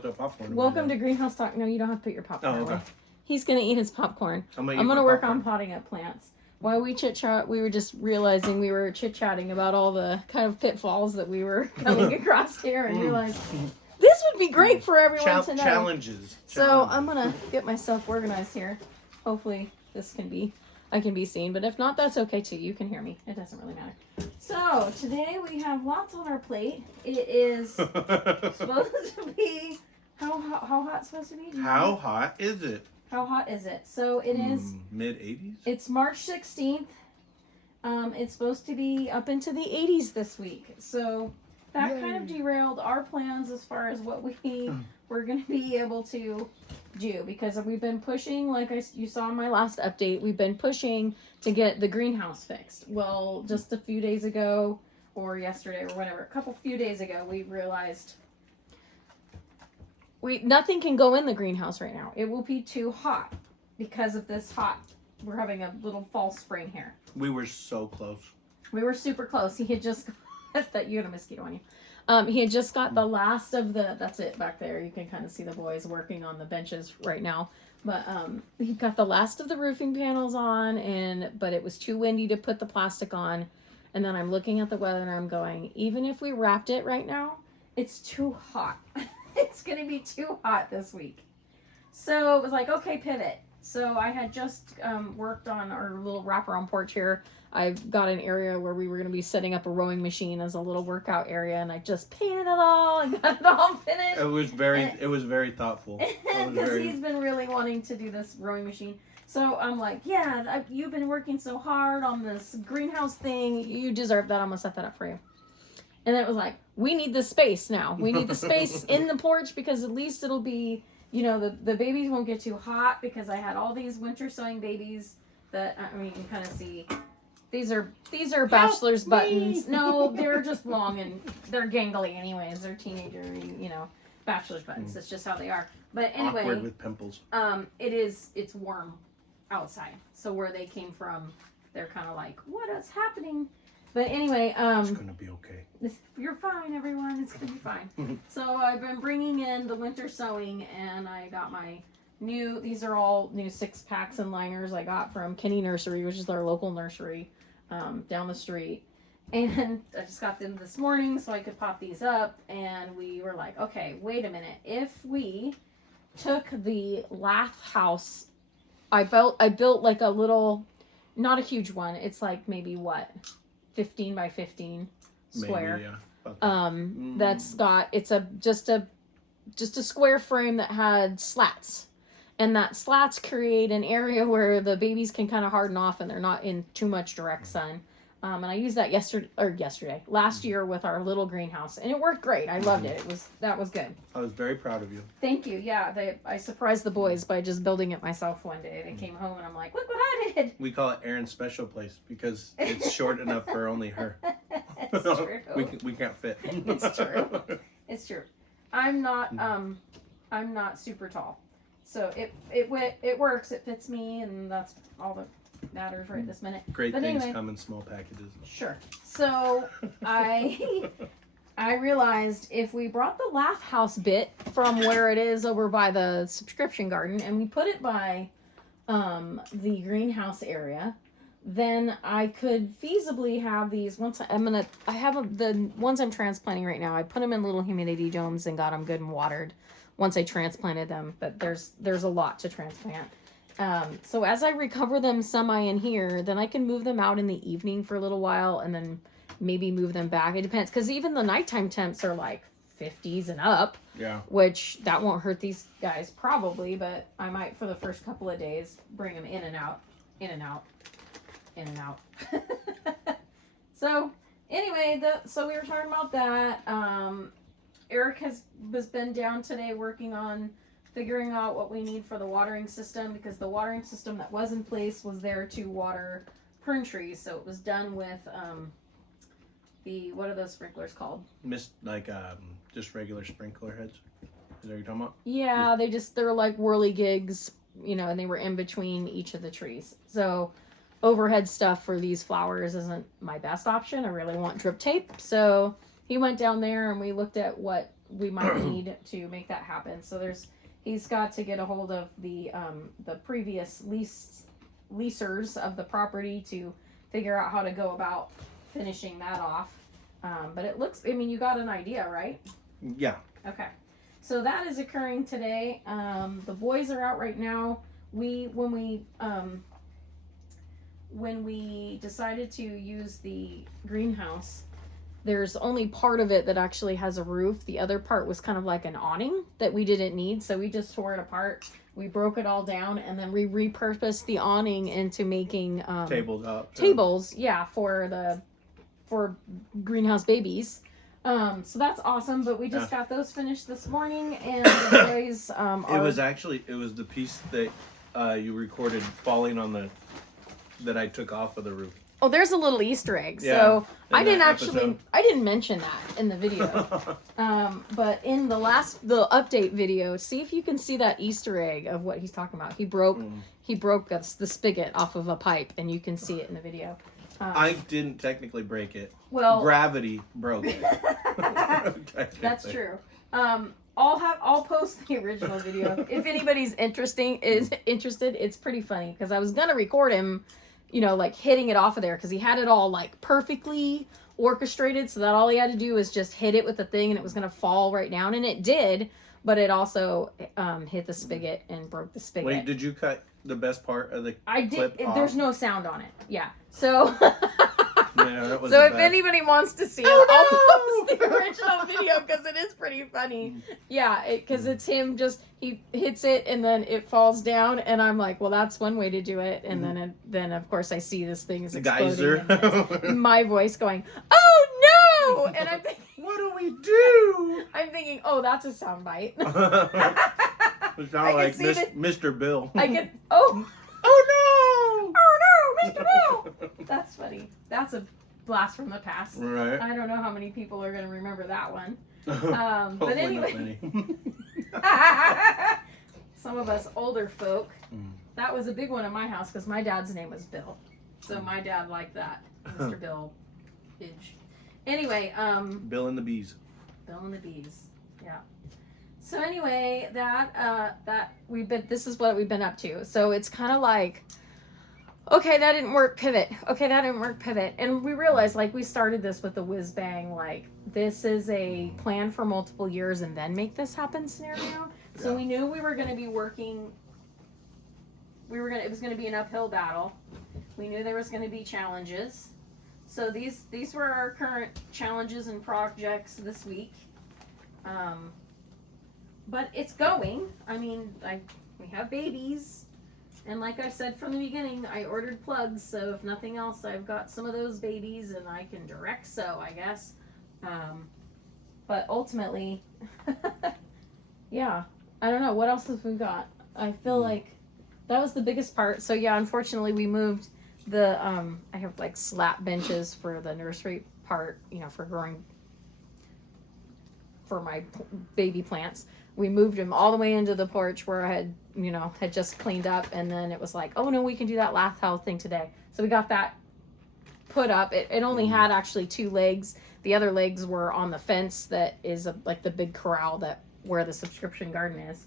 put the popcorn away. Welcome to Greenhouse Talk. No, you don't have to put your popcorn away. He's going to eat his popcorn. I'm going to work on potting up plants. While we chit-chat, we were just realizing we were chit-chatting about all the kind of pitfalls that we were coming across here and realized this would be great for everyone to know. Challenges. So I'm going to get myself organized here. Hopefully I can be seen, but if not, that's okay too. You can hear me. It doesn't really matter. So today we have lots on our plate. It is supposed to be, how hot is it supposed to be? How hot is it? How hot is it? So it is mid-80s. It's March 16th. It's supposed to be up into the 80s this week. So that kind of derailed our plans as far as what we were going to be able to do, because we've been pushing, like you saw in my last update, we've been pushing to get the greenhouse fixed. Well, just a few days ago, or yesterday, or whatever, few days ago, we realized nothing can go in the greenhouse right now. It will be too hot because of this hot. We're having a little false spring here. We were so close. We were super close. He had just got you had a mosquito on you. He had just got the last of that's it back there. You can kind of see the boys working on the benches right now. But he got the last of the roofing panels on, but it was too windy to put the plastic on. And then I'm looking at the weather and I'm going, even if we wrapped it right now, it's too hot. It's going to be too hot this week. So it was like, okay, pivot. So I had just worked on our little wraparound porch here. I've got an area where we were going to be setting up a rowing machine as a little workout area, and I just painted it all and got it all finished. It was very thoughtful. Because he's been really wanting to do this rowing machine. So I'm like, yeah, you've been working so hard on this greenhouse thing. You deserve that. I'm going to set that up for you. And then it was like, we need the space now. We need the space in the porch because at least it'll be, the babies won't get too hot, because I had all these winter sewing babies that, you can kind of see. These are bachelor's buttons. No, they're just long and they're gangly anyways. They're teenager, bachelor's buttons. That's just how they are. But anyway. Awkward with pimples. It's warm outside. So where they came from, they're kind of like, what is happening? But anyway, it's gonna be okay. You're fine, everyone. It's gonna be fine. So I've been bringing in the winter sewing, and I got my these are all new 6-packs and liners I got from Kenny Nursery, which is our local nursery down the street. And I just got them this morning so I could pop these up. And we were like, okay, wait a minute. If we took the lath house, I built like a little, not a huge one. It's like maybe 15 by 15 square. Maybe, yeah. That's got, it's just a square frame that had slats, and that slats create an area where the babies can kind of harden off and they're not in too much direct sun. And I used that last year with our little greenhouse, and it worked great. I loved it. That was good. I was very proud of you. Thank you. Yeah, I surprised the boys by just building it myself one day. They came home and I'm like, look what I did. We call it Erin's special place because it's short enough for only her. It's true. we can't fit. It's true. It's true. I'm not super tall, so it works. It fits me, and that's all that matters right this minute. Great things come in small packages. Sure. So I realized if we brought the laugh house bit from where it is over by the subscription garden and we put it by the greenhouse area, then I could feasibly have these. I have the ones I'm transplanting right now. I put them in little humidity domes and got them good and watered once I transplanted them, but there's a lot to transplant. So as I recover them semi in here, then I can move them out in the evening for a little while and then maybe move them back. It depends, because even the nighttime temps are like 50s and up. Yeah. Which that won't hurt these guys probably, but I might for the first couple of days bring them in and out, in and out, in and out. So anyway, so we were talking about that. Eric has been down today working on figuring out what we need for the watering system, because the watering system that was in place was there to water prune trees. So it was done with what are those sprinklers called? Just regular sprinkler heads. Is that what you're talking about? Yeah, they're like whirligigs, and they were in between each of the trees. So overhead stuff for these flowers isn't my best option. I really want drip tape. So he went down there and we looked at what we might need to make that happen. So he's got to get a hold of the previous leasers of the property to figure out how to go about finishing that off. But it looks, I mean, you got an idea, right? Yeah. Okay. So that is occurring today. The boys are out right now. When we decided to use the greenhouse, there's only part of it that actually has a roof. The other part was kind of like an awning that we didn't need. So we just tore it apart. We broke it all down, and then we repurposed the awning into making tables. Yeah, for greenhouse babies. So that's awesome. But we just got those finished this morning, and the boys it was the piece that you recorded falling on that I took off of the roof. Oh, there's a little Easter egg. Yeah, so I didn't episode. mention that in the video. But in the update video, see if you can see that Easter egg of what he's talking about. He broke the spigot off of a pipe, and you can see it in the video. I didn't technically break it. Well, gravity broke it. That's true. I'll post the original video if anybody's interested. It's pretty funny because I was gonna record him, like hitting it off of there because he had it all like perfectly orchestrated so that all he had to do was just hit it with the thing and it was gonna fall right down, and it did, but it also hit the spigot and broke the spigot. Wait, did you cut the best part of the clip off? There's no sound on it. Yeah. So yeah, so if anybody wants to see it, I'll post the original video because it is pretty funny. Yeah, because it's him he hits it and then it falls down, and I'm like, well, that's one way to do it. And then of course I see this thing is exploding. Geyser. My voice going, oh no! And I'm thinking, what do we do? I'm thinking, oh, that's a soundbite. It's not like Mr. Bill. I get Oh no, Mr. Bill! That's funny. That's a blast from the past. Right. I don't know how many people are going to remember that one. But anyway. Some of us older folk. That was a big one in my house because my dad's name was Bill. So my dad liked that. Mr. Bill. Anyway. Bill and the Bees. Bill and the Bees. Yeah. So anyway, this is what we've been up to. So it's kind of like, okay, that didn't work, pivot. Okay, that didn't work, pivot. And we realized, like, we started this with the whiz bang, like, this is a plan for multiple years and then make this happen scenario. So we knew we were going to be working, it was going to be an uphill battle. We knew there was going to be challenges. So these were our current challenges and projects this week. But it's going. I mean, we have babies. And like I said from the beginning, I ordered plugs. So if nothing else, I've got some of those babies and I can direct sew, I guess. But ultimately, yeah. I don't know. What else have we got? I feel like that was the biggest part. So yeah, unfortunately, we moved the, I have like slat benches for the nursery part, for growing, for my baby plants. We moved them all the way into the porch where I had just cleaned up, and then it was like, oh no, we can do that lath house thing today. So we got that put up. It only had actually 2 legs. The other legs were on the fence that is like the big corral where the subscription garden is.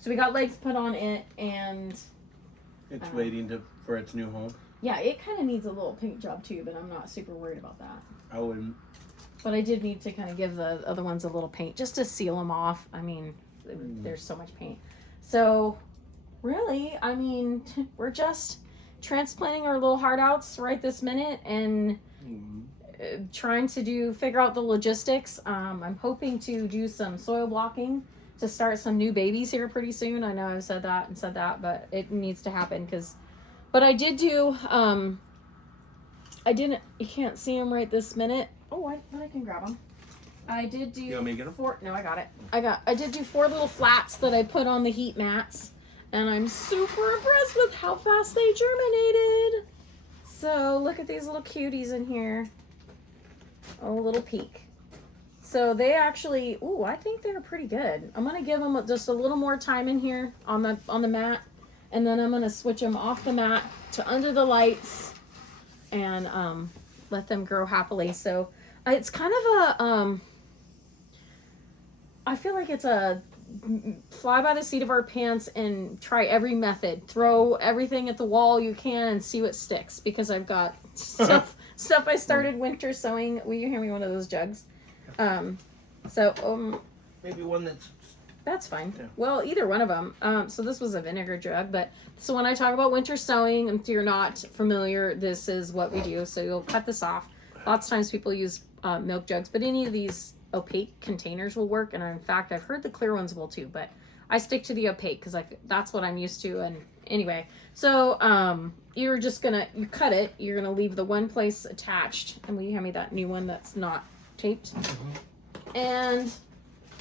So we got legs put on it, and it's waiting for its new home. Yeah, it kind of needs a little paint job too, but I'm not super worried about that. I wouldn't. But I did need to kind of give the other ones a little paint just to seal them off. I mean, there's so much paint. So, really, I mean, we're just transplanting our little heart outs right this minute and trying to figure out the logistics. I'm hoping to do some soil blocking to start some new babies here pretty soon. I know I've said that, but it needs to happen but I did do, you can't see them right this minute. Oh, I can grab them. I did do. You want me to get them? 4. No, I got it. I did do 4 little flats that I put on the heat mats, and I'm super impressed with how fast they germinated. So look at these little cuties in here. Oh, a little peek. So they actually, I think they're pretty good. I'm gonna give them just a little more time in here on the mat, and then I'm gonna switch them off the mat to under the lights, and let them grow happily. So it's kind of I feel like it's a fly by the seat of our pants and try every method. Throw everything at the wall you can and see what sticks. Because I've got stuff I started winter sowing. Will you hand me one of those jugs? Maybe one that's fine. Yeah. Well, either one of them. So this was a vinegar jug, but so when I talk about winter sowing, if you're not familiar, this is what we do. So you'll cut this off. Lots of times people use milk jugs, but any of these opaque containers will work. And in fact, I've heard the clear ones will too, but I stick to the opaque because that's what I'm used to. And anyway, so you're just gonna, you cut it. You're gonna leave the one place attached. And will you hand me that new one that's not taped? Mm-hmm. And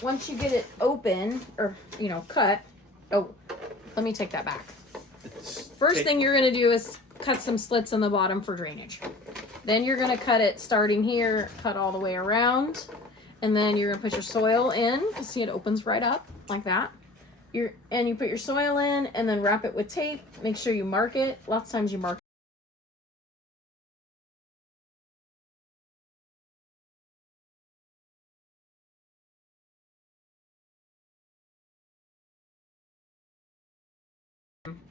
once you get it open or cut, let me take that back. First thing you're gonna do is cut some slits in the bottom for drainage. Then you're gonna cut it starting here, cut all the way around, and then you're gonna put your soil in. You see it opens right up like that. You put your soil in and then wrap it with tape. Make sure you mark it. Lots of times you mark.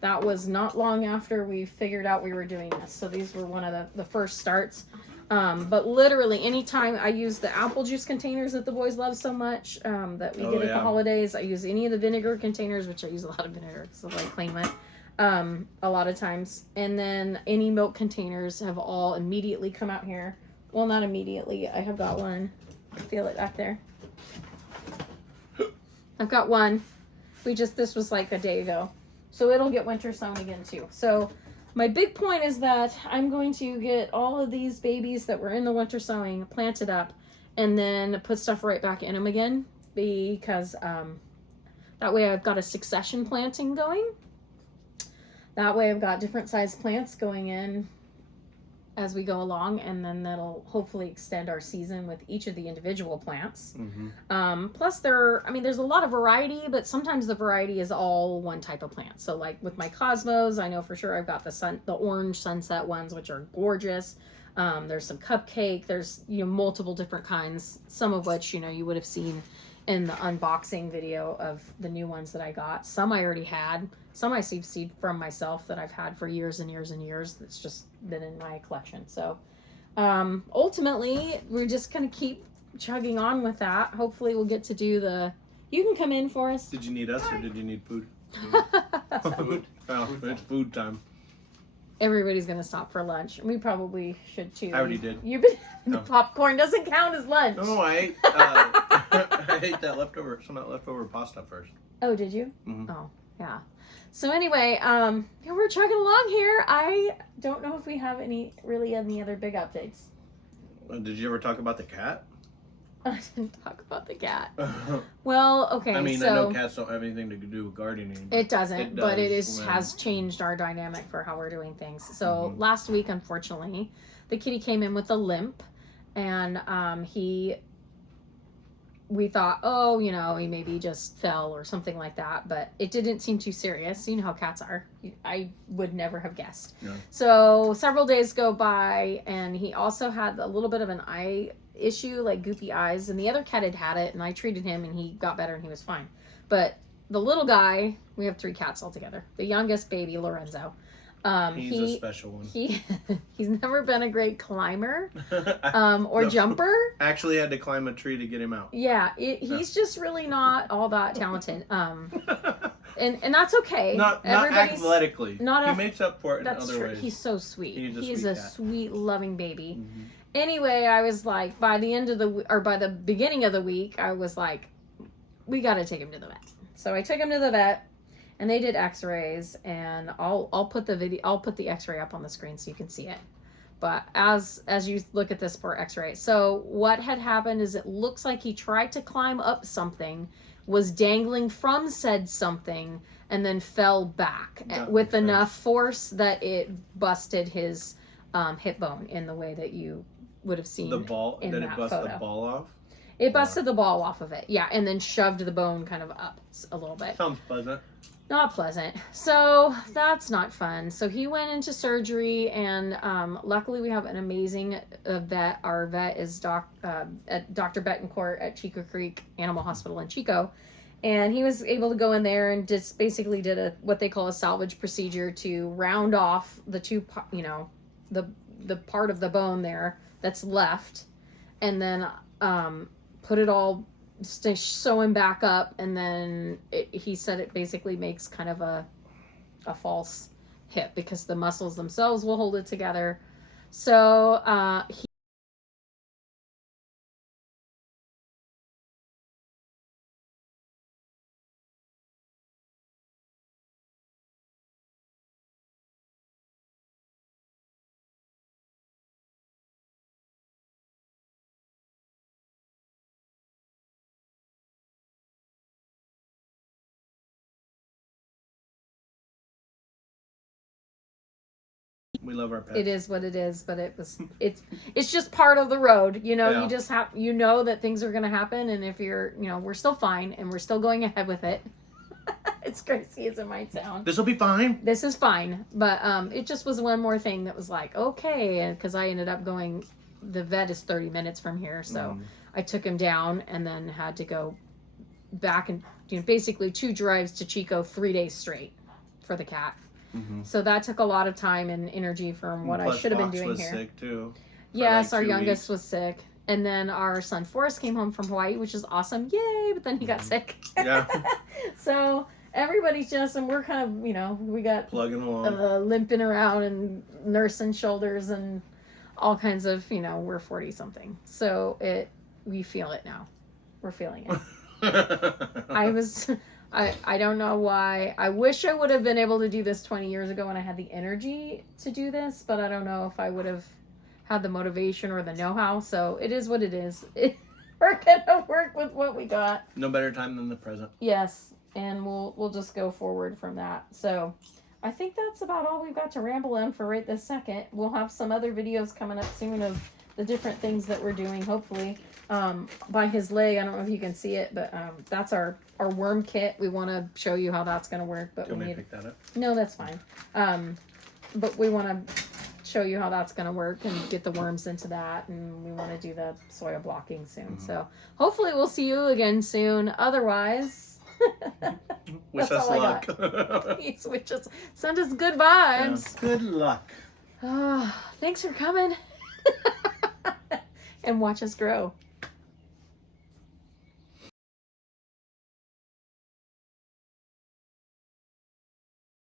That was not long after we figured out we were doing this. So these were one of the first starts. But literally anytime I use the apple juice containers that the boys love so much, that we get at the holidays, I use any of the vinegar containers, which I use a lot of vinegar because I like clean it, a lot of times. And then any milk containers have all immediately come out here. Well, not immediately. I have got one. I feel it back there. I've got one. This was like a day ago. So it'll get winter sown again too. So my big point is that I'm going to get all of these babies that were in the winter sowing planted up and then put stuff right back in them again because that way I've got a succession planting going. That way I've got different sized plants going in as we go along, and then that'll hopefully extend our season with each of the individual plants. Mm-hmm. Plus there's a lot of variety, but sometimes the variety is all one type of plant. So like with my cosmos, I know for sure I've got the orange sunset ones, which are gorgeous. There's some cupcake, there's multiple different kinds, some of which you would have seen in the unboxing video of the new ones that I got. Some I already had, some I seed from myself that I've had for years and years and years. That's just been in my collection. So ultimately, we're just going to keep chugging on with that. Hopefully we'll get to do you can come in for us. Did you need us or did you need food? Food? Well, it's food time. Everybody's going to stop for lunch. We probably should too. I already did. You've been the popcorn doesn't count as lunch. No, I ate I ate some of that leftover pasta first. Oh, did you? Mm-hmm. Oh, yeah. So anyway, we're chugging along here. I don't know if we have any other big updates. Did you ever talk about the cat? I didn't talk about the cat. Well, okay. I mean, I know cats don't have anything to do with gardening. It doesn't, but it has changed our dynamic for how we're doing things. So last week, unfortunately, the kitty came in with a limp, and we thought, he maybe just fell or something like that, but it didn't seem too serious. You know how cats are. I would never have guessed. Yeah. So several days go by, and he also had a little bit of an eye issue, like goopy eyes, and the other cat had it, and I treated him, and he got better, and he was fine. But the little guy, we have 3 cats altogether. The youngest baby, Lorenzo, he's a special one. He's never been a great climber or jumper. Actually had to climb a tree to get him out. Yeah, he's just really not all that talented. And that's okay. Not athletically. He makes up for it in other ways. He's so sweet. He's a sweet, loving baby. Mm-hmm. Anyway, I was like, by the beginning of the week, I was like, we got to take him to the vet. So I took him to the vet. And they did x-rays, and I'll put the x-ray up on the screen so you can see it. But as you look at this for x-ray, so what had happened is it looks like he tried to climb up something, was dangling from said something, and then fell back with enough force that it busted his hip bone in the way that you would have seen the ball. In did that it bust photo. the ball off? It busted the ball off of it, yeah, and then shoved the bone kind of up a little bit. Sounds pleasant. Not pleasant. So that's not fun. So he went into surgery, and luckily we have an amazing vet. Our vet is at Dr. Betancourt at Chico Creek Animal Hospital in Chico. And he was able to go in there and just basically did what they call a salvage procedure to round off the the part of the bone there that's left, and then put it all, sew him back up, and then he said it basically makes kind of a false hip because the muscles themselves will hold it together. So We love our pets. it is what it is, but it's just part of the road. You know, Yeah. you just have, you know, that things are going to happen, and if you're, you know, we're still fine and we're still going ahead with it. It's crazy as it might sound. This will be fine. This is fine, but it just was one more thing that was like, okay, because I ended up going, the vet is 30 minutes from here, so I took him down and then had to go back and, you know, basically 2 drives to Chico 3 days straight for the cat. Mm-hmm. So that took a lot of time and energy from what I should have been doing was here. Sick too. Yes, like our 2 youngest weeks. was sick. And then our son Forrest came home from Hawaii, which is awesome. Yay! But then he got sick. Yeah. So everybody's just, and we're kind of, you know, we got Plugging along. limping around and nursing shoulders and all kinds of, you know, we're 40 something. So we feel it now. We're feeling it. I don't know why. I wish I would have been able to do this 20 years ago when I had the energy to do this, but I don't know if I would have had the motivation or the know-how. So it is what it is. We're gonna work with what we got. No better time than the present. Yes, and we'll just go forward from that. So I think that's about all we've got to ramble on for right this second. We'll have some other videos coming up soon of the different things that we're doing, hopefully. By his leg, I don't know if you can see it, but that's our worm kit. We want to show you how that's going to work. But Do you want me to pick that up? No, that's fine. But we want to show you how that's going to work and get the worms into that, and we want to do the soil blocking soon. Mm-hmm. So hopefully we'll see you again soon. Otherwise, Wish us luck. Send us good vibes. Yeah. Good luck. Thanks for coming. And watch us grow.